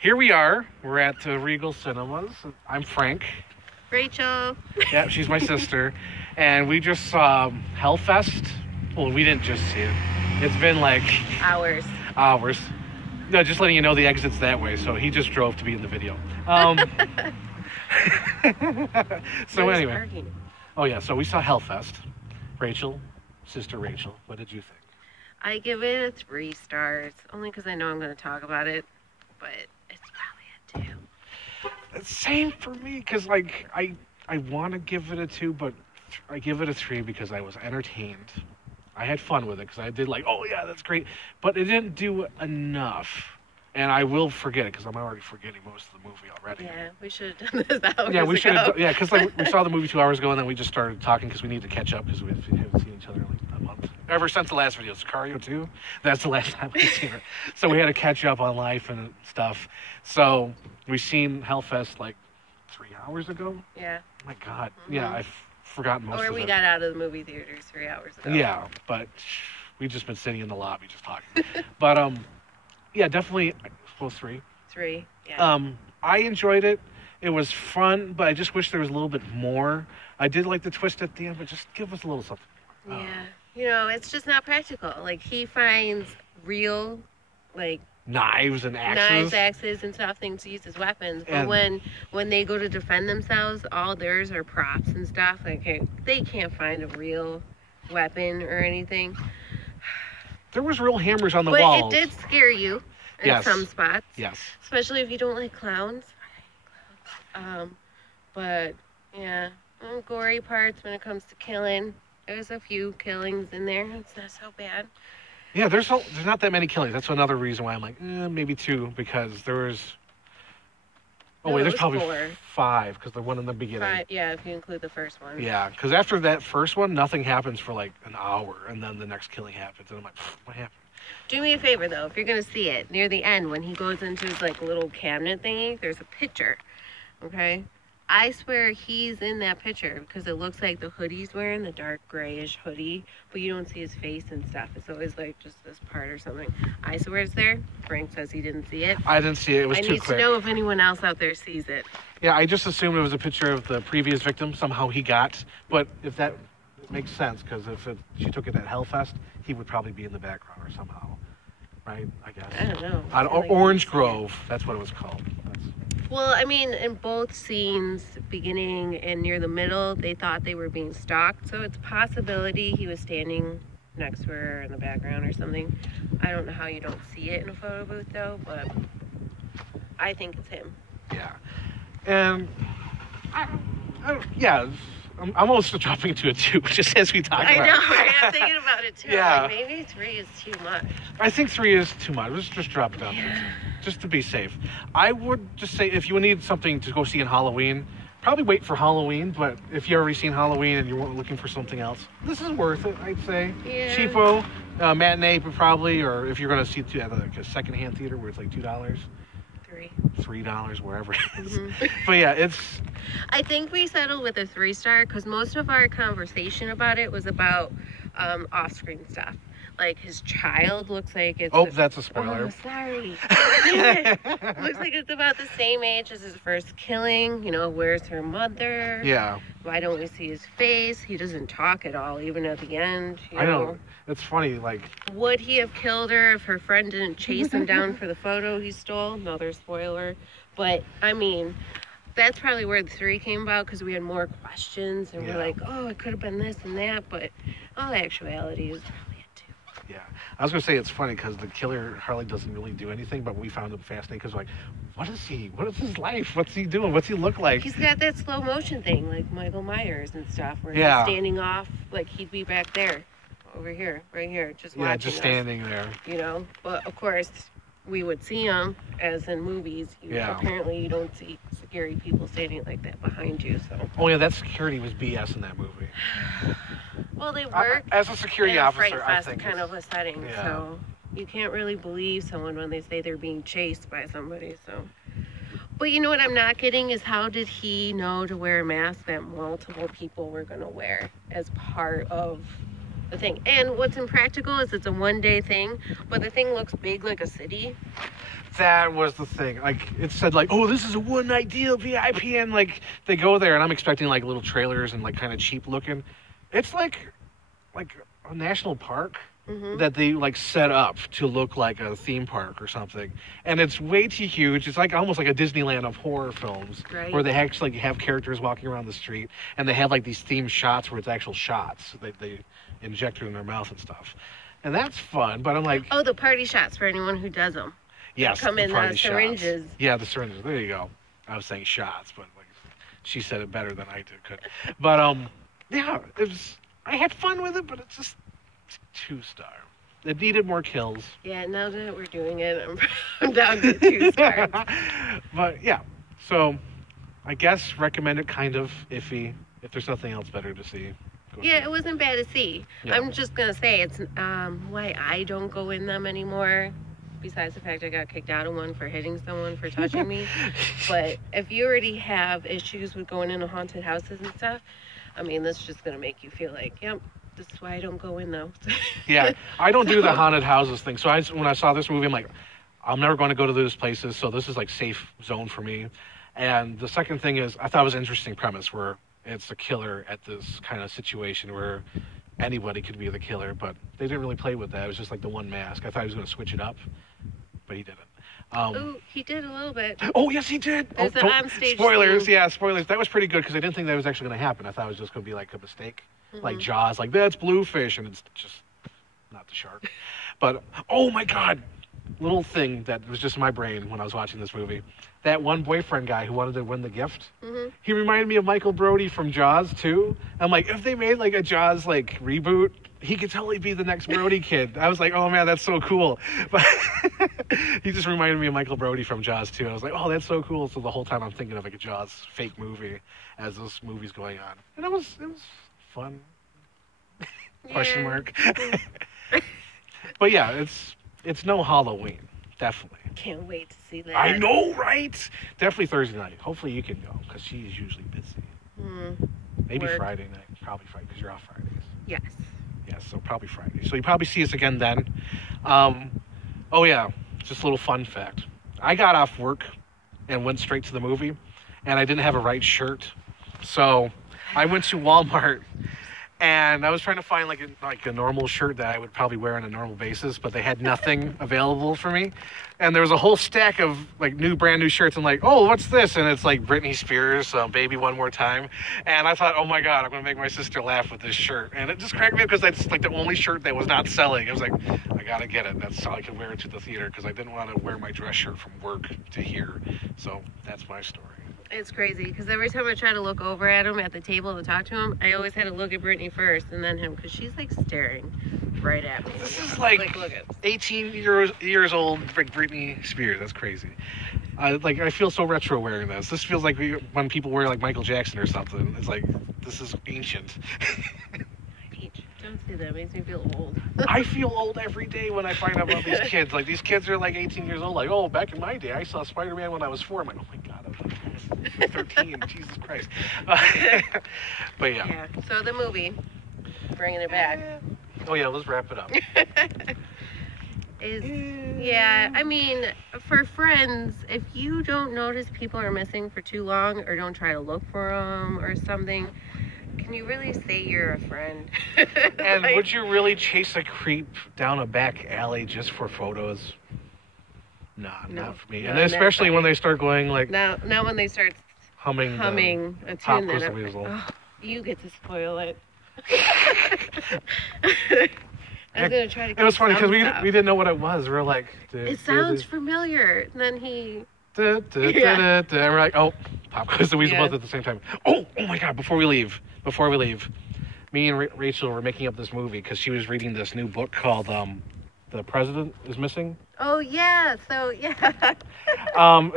here we are. We're at Regal Cinemas. I'm Frank. Rachel. Yeah, she's my sister. And we just saw Hellfest. Well, we didn't just see it. It's been like... Hours. No, just letting you know the exit's that way. So he just drove to be in the video. So anyway. Parking. Oh, yeah. So we saw Hellfest. Rachel, sister Rachel, what did you think? I give it a 3 stars. Only because I know I'm going to talk about it. But it's probably a 2. Same for me, because like I want to give it a 2, but I give it a 3 because I was entertained. I had fun with it because I did like, oh yeah, that's great, but it didn't do enough, and I will forget it because I'm already forgetting most of the movie already. Yeah, we should have done this hours Yeah, we should have. ago. Yeah, because like we saw the movie 2 hours ago, and then we just started talking because we need to catch up because we haven't seen each other in like a month. Ever since the last video, Sicario 2, that's the last time we've seen her. So we had to catch up on life and stuff. So we seen Hellfest like 3 hours ago. Yeah. Oh my God. Mm-hmm. Yeah, I've forgotten most of it. Or we got out of the movie theaters 3 hours ago. Yeah, but we've just been sitting in the lobby just talking. But yeah, definitely. Well, 3. 3. Yeah. I enjoyed it. It was fun, but I just wish there was a little bit more. I did like the twist at the end, but just give us a little something more. Yeah. You know, it's just not practical. Like, he finds real, like... Knives, axes, and stuff, things to use as weapons. But when they go to defend themselves, all theirs are props and stuff. Like, they can't find a real weapon or anything. There was real hammers on the walls. But it did scare you in some spots. Yes. Especially if you don't like clowns. I hate clowns. But, yeah. Gory parts when it comes to killing. There's a few killings in there. It's not so bad. Yeah, there's not that many killings. That's another reason why I'm like, maybe 2, because there was... Oh, wait, there's probably 4. 5, because the one in the beginning. 5, yeah, if you include the first one. Yeah, because after that first one, nothing happens for like an hour, and then the next killing happens, and I'm like, what happened? Do me a favor, though, if you're going to see it, near the end, when he goes into his, like, little cabinet thingy, there's a picture, okay? I swear he's in that picture because it looks like the hoodie he's wearing, the dark grayish hoodie, but you don't see his face and stuff. It's always like just this part or something. I swear it's there. Frank says he didn't see it. I didn't see it. It was too quick. I need to know if anyone else out there sees it. Yeah, I just assumed it was a picture of the previous victim somehow he got. But if that makes sense, because if she took it at Hellfest, he would probably be in the background or somehow. Right? I guess. I don't know. Orange Grove. That's what it was called. Well, I mean, in both scenes, beginning and near the middle, they thought they were being stalked. So it's a possibility he was standing next to her in the background or something. I don't know how you don't see it in a photo booth, though, but I think it's him. Yeah. And, I'm almost dropping into a 2, just as we talk about it. I know, right? I'm thinking about it, too. Yeah. Like, maybe 3 is too much. I think 3 is too much. Let's just drop it down to 2, just to be safe. I would just say if you need something to go see in Halloween, probably wait for Halloween, but if you've already seen Halloween and you're looking for something else, this is worth it, I'd say. Yeah. Cheapo, matinee probably, or if you're going to see it at like a secondhand theater where it's like $2. $3, wherever it is. Mm-hmm. But yeah, I think we settled with a 3-star because most of our conversation about it was about off-screen stuff. Like his child looks like it's... Oh, that's a spoiler. Oh, sorry. Looks like it's about the same age as his first killing. You know, where's her mother? Yeah. Why don't we see his face? He doesn't talk at all, even at the end. I know. It's funny, like... Would he have killed her if her friend didn't chase him down for the photo he stole? Another spoiler. But, I mean, that's probably where the 3 came about, because we had more questions, and we're like, oh, it could have been this and that, but all the actuality is probably a 2. Yeah. I was going to say it's funny, because the killer hardly doesn't really do anything, but we found him fascinating, because we're like, what is he? What is his life? What's he doing? What's he look like? He's got that slow motion thing, like Michael Myers and stuff, where he's standing off, like he'd be back there. Over here, right here, just watching just standing there. You know, but of course, we would see him as in movies. Apparently, you don't see scary people standing like that behind you. So. Oh yeah, that security was BS in that movie. Well, they work as a security officer. I think kind of a setting, so you can't really believe someone when they say they're being chased by somebody. So. But you know what I'm not getting is how did he know to wear a mask that multiple people were going to wear as part of the thing. And what's impractical is it's a one-day thing, but the thing looks big like a city. That was the thing. Like, it said, like, oh, this is a one-night deal, VIP, and, like, they go there, and I'm expecting, like, little trailers and, like, kind of cheap looking. It's, like a national park that they, like, set up to look like a theme park or something. And it's way too huge. It's, like, almost like a Disneyland of horror films. Right. Where they actually have characters walking around the street, and they have, like, these themed shots where it's actual shots. They inject it in their mouth and stuff. And that's fun, but I'm like... Oh, the party shots for anyone who does them. Yes, come in party syringes. Shots. Yeah, the syringes. There you go. I was saying shots, but like she said it better than I did. But yeah, it was. I had fun with it, but it's just 2-star. It needed more kills. Yeah, now that we're doing it, I'm down to 2 stars. But yeah, so I guess recommend it. Kind of iffy. If there's nothing else better to see. Yeah, it wasn't bad to see. Yeah. I'm just gonna say it's why I don't go in them anymore. Besides the fact I got kicked out of one for hitting someone for touching me. But if you already have issues with going into haunted houses and stuff, I mean, that's just going to make you feel like, yep, this is why I don't go in those. Yeah, I don't do the haunted houses thing. So when I saw this movie, I'm like, I'm never going to go to those places. So this is like safe zone for me. And the second thing is, I thought it was an interesting premise where it's a killer at this kind of situation where anybody could be the killer, but they didn't really play with that. It was just like the one mask. I thought he was going to switch it up, but he didn't. Oh, he did a little bit. Oh, yes, he did. There's an onstage spoilers. scene. Yeah, spoilers. That was pretty good because I didn't think that was actually going to happen. I thought it was just going to be like a mistake, like Jaws, like that's bluefish, and it's just not the shark. But oh my God, little thing that was just in my brain when I was watching this movie. That one boyfriend guy who wanted to win the gift, he reminded me of Michael Brody from Jaws too. I'm like, if they made like a Jaws like reboot, he could totally be the next Brody kid. I was like, oh man, that's so cool. But he just reminded me of Michael Brody from Jaws too. I was like, oh, that's so cool. So the whole time I'm thinking of like a Jaws fake movie as this movie's going on, and it was fun. Question mark. But yeah, it's no Halloween, definitely. Can't wait to see that. I know, right? Definitely Thursday night. Hopefully you can go because she's usually busy. Maybe Work. Friday night. Probably Friday because you're off Fridays. Yes. Yes, so probably Friday. So you probably see us again then. Oh yeah, just a little fun fact. I got off work and went straight to the movie, and I didn't have a right shirt, so I went to Walmart. And I was trying to find like a normal shirt that I would probably wear on a normal basis, but they had nothing available for me. And there was a whole stack of like brand new shirts. I'm like, oh, what's this? And it's like Britney Spears, Baby One More Time. And I thought, oh my God, I'm going to make my sister laugh with this shirt. And it just cracked me up because that's like the only shirt that was not selling. I was like, I got to get it. That's how I could wear it to the theater because I didn't want to wear my dress shirt from work to here. So that's my story. It's crazy because every time I try to look over at him at the table to talk to him, I always had to look at Brittany first and then him because she's like staring right at me. This is like look at 18 years old Britney Spears. That's crazy. I feel so retro wearing this. This feels like when people wear like Michael Jackson or something. It's like this is ancient. Don't say that. It makes me feel old. I feel old every day when I find out about these kids. Like these kids are like 18 years old. Like, oh, back in my day, I saw Spider-Man when I was 4. I'm like, oh my God, I was like 13. Jesus Christ. But yeah. Yeah. So the movie, bringing it back. Oh yeah, let's wrap it up. I mean, for friends, if you don't notice people are missing for too long or don't try to look for them or something, can you really say you're a friend? And would you really chase a creep down a back alley just for photos? Nah, No, not for me. not And in especially that when they start going like now when they start humming a Pop tune, Goes then the Weasel. you get to spoil it. I was gonna try to. It was funny because we stuff. didn't know what it was. We were like, It sounds familiar. And then he. And we're like, oh, Pop Goes the Weasel both at the same time. Oh my God! Before we leave, me and Rachel were making up this movie because she was reading this new book called "The President is Missing." Oh yeah, so yeah.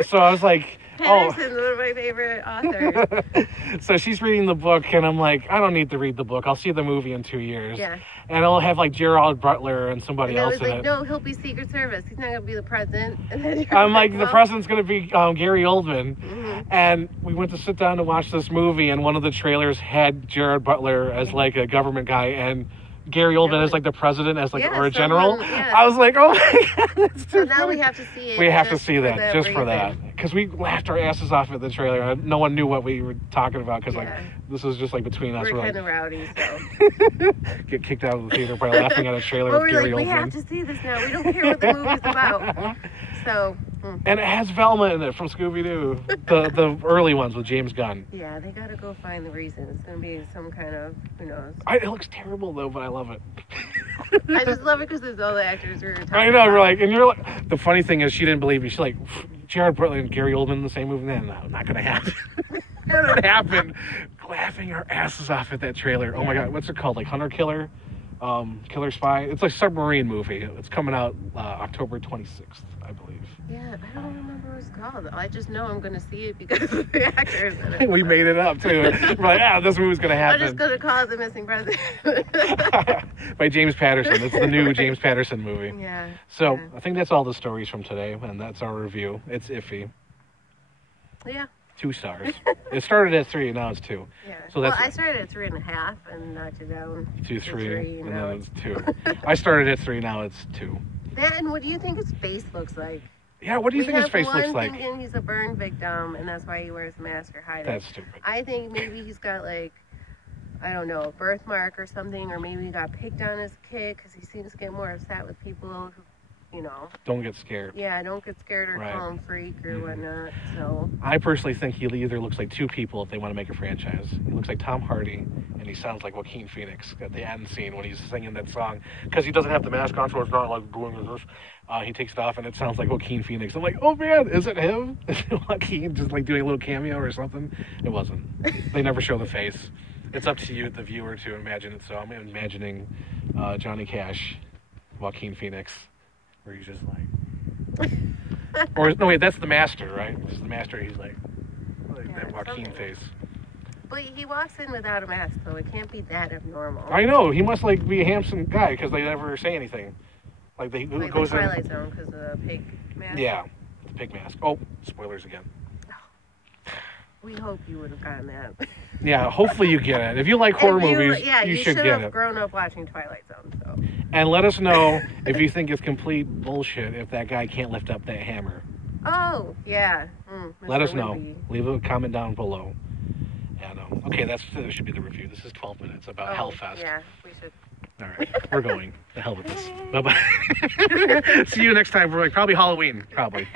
So I was like, Patterson's one of my favorite authors. So she's reading the book, and I'm like, I don't need to read the book. I'll see the movie in 2 years. Yeah. And it'll have like Gerard Butler and somebody And I else was in like, it. no, he'll be Secret Service. He's not gonna be the president. And then I'm like, the president's going to be Gary Oldman. Mm-hmm. And we went to sit down to watch this movie, and one of the trailers had Gerard Butler as like a government guy, and Gary Oldman as like the president, as like or a general. Yeah. I was like, oh my god, that's So too now funny. we have to see it. We have to see that just for reason. that, because we laughed our asses off at the trailer. No one knew what we were talking about because like this was just like between us. We're We're kind of rowdy, so get kicked out of the theater by laughing at a trailer well, with we're Gary like, we Oldman. have to see this now. We don't care what the movie's about. So. And it has Velma in it from Scooby-Doo, the early ones with James Gunn. Yeah, they gotta go find the reason. It's gonna be some kind of, who knows. It looks terrible though, but I love it. I just love it because there's all the actors we were talking I know, about. we're like, and you're like, the funny thing is she didn't believe me. She's like, Gerard Butler and Gary Oldman in the same movie? No, not gonna happen. And it happened. Laughing our asses off at that trailer. Oh my god, what's it called? Like Hunter Killer? Killer Spy? It's like a submarine movie. It's coming out October 26th, I believe. Yeah, I don't remember what it's called. I just know I'm gonna see it because of the actors in it. We made it up too. We're like, this movie's gonna happen. I'm just gonna call it The Missing President. By James Patterson. It's the new James Patterson movie. Yeah. So I think that's all the stories from today, and that's our review. It's iffy. Yeah. 2 stars. It started at 3, and now it's 2. Yeah. So that's I started at 3.5 and knocked it down to 3, and now then it's 2. I started at 3, now it's 2. Then what do you think his face looks like? Yeah, what do you think his face looks like? I'm thinking he's a burn victim, and that's why he wears a mask or hide it. That's stupid. I think maybe he's got like, I don't know, a birthmark or something, or maybe he got picked on as a kid because he seems to get more upset with people who, Don't get scared. Yeah, don't get scared or call him freak or whatnot. So I personally think he either looks like 2 people if they want to make a franchise. He looks like Tom Hardy, and he sounds like Joaquin Phoenix at the end scene when he's singing that song. Because he doesn't have the mask on, so it's not like going with this. He takes it off, and it sounds like Joaquin Phoenix. I'm like, oh man, is it him? Is it Joaquin just like doing a little cameo or something? It wasn't. They never show the face. It's up to you, the viewer, to imagine it. So I'm imagining Johnny Cash, Joaquin Phoenix, where he's just like, or no wait, that's the master, right? This is the master. He's like that Joaquin face. But he walks in without a mask, so it can't be that abnormal. I know he must like be a handsome guy because they never say anything. Like they like goes the Twilight in. Zone because of the pig mask. Yeah, the pig mask. Oh, spoilers again. We hope you would have gotten that. Yeah, hopefully you get it. If you like horror movies, you should get have it. grown up watching Twilight Zone. So. And let us know if you think it's complete bullshit if that guy can't lift up that hammer. Oh, yeah. Let us know. Wimpy. Leave a comment down below. And okay, that should be the review. This is 12 minutes about Hellfest. Yeah, we should. All right, we're going. The hell with this. Bye-bye. See you next time for probably Halloween. Probably.